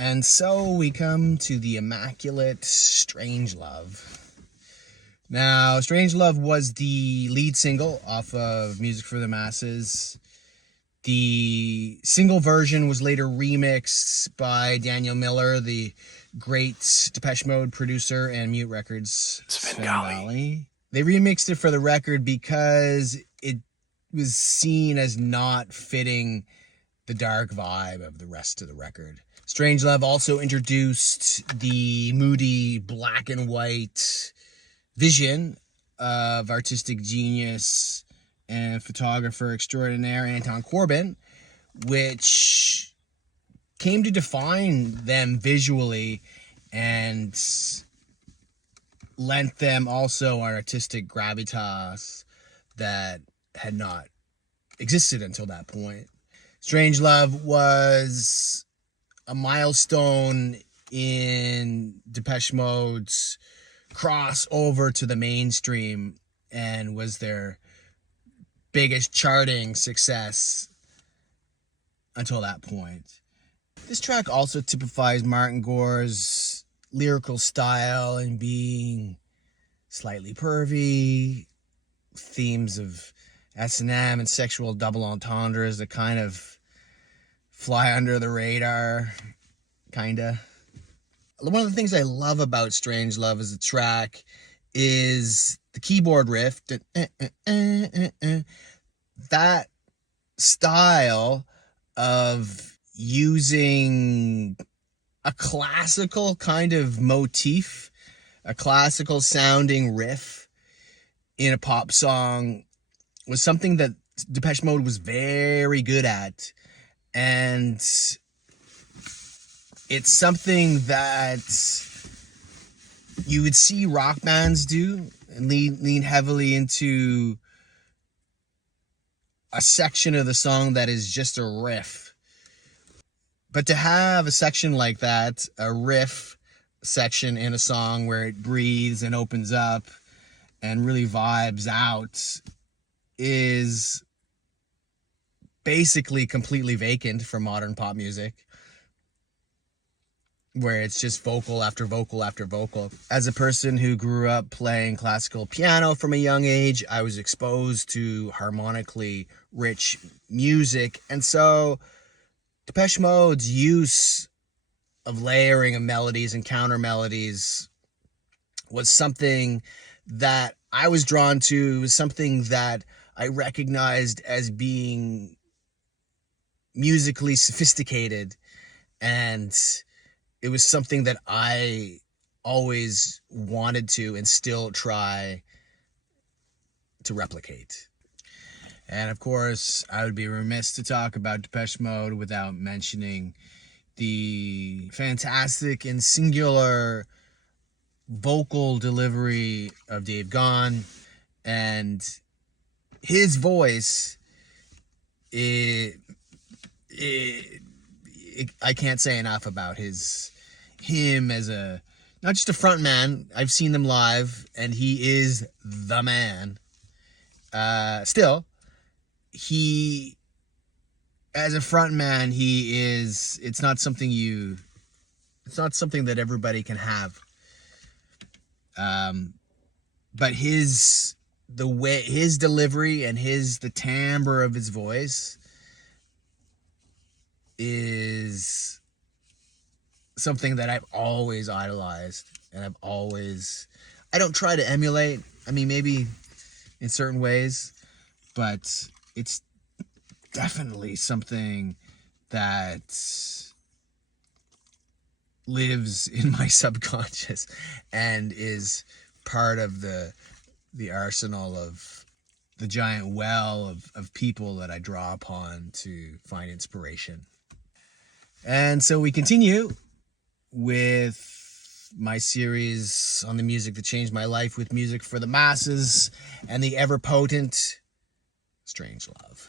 And so we come to the immaculate Strangelove. Now, Strangelove was the lead single off of Music for the Masses. The single version was later remixed by Daniel Miller, the great Depeche Mode producer, and Mute Records' Svengali. They remixed it for the record because it was seen as not fitting the dark vibe of the rest of the record. Strangelove also introduced the moody black and white vision of artistic genius and photographer extraordinaire Anton Corbijn, which came to define them visually and lent them also an artistic gravitas that had not existed until that point. Strangelove was a milestone in Depeche Mode's crossover to the mainstream and was their biggest charting success until that point. This track also typifies Martin Gore's lyrical style in being slightly pervy, themes of S&M and sexual double entendres that kind of fly under the radar, kinda. One of the things I love about Strangelove as a track is the keyboard riff. That style of using a classical kind of motif, a classical sounding riff in a pop song was something that Depeche Mode was very good at. And it's something that you would see rock bands do and lean heavily into a section of the song that is just a riff. But to have a section like that, a riff section in a song where it breathes and opens up and really vibes out, is basically completely vacant for modern pop music, where it's just vocal after vocal after vocal. As a person who grew up playing classical piano from a young age, I was exposed to harmonically rich music, and so Depeche Mode's use of layering of melodies and counter melodies was something that I was drawn to. It was something that I recognized as being musically sophisticated, and it was something that I always wanted to and still try to replicate. And of course, I would be remiss to talk about Depeche Mode without mentioning the fantastic and singular vocal delivery of Dave Gahan, and his voice, I can't say enough about him as a, not just a front man. I've seen them live and he is the man. Still, he, as a front man, it's not something that everybody can have. But his delivery and the timbre of his voice is something that I've always idolized, and I don't try to emulate. I mean, maybe in certain ways, but it's definitely something that lives in my subconscious and is part of the arsenal of the giant well of people that I draw upon to find inspiration. And so we continue with my series on the music that changed my life with Music for the Masses and the ever potent Strangelove.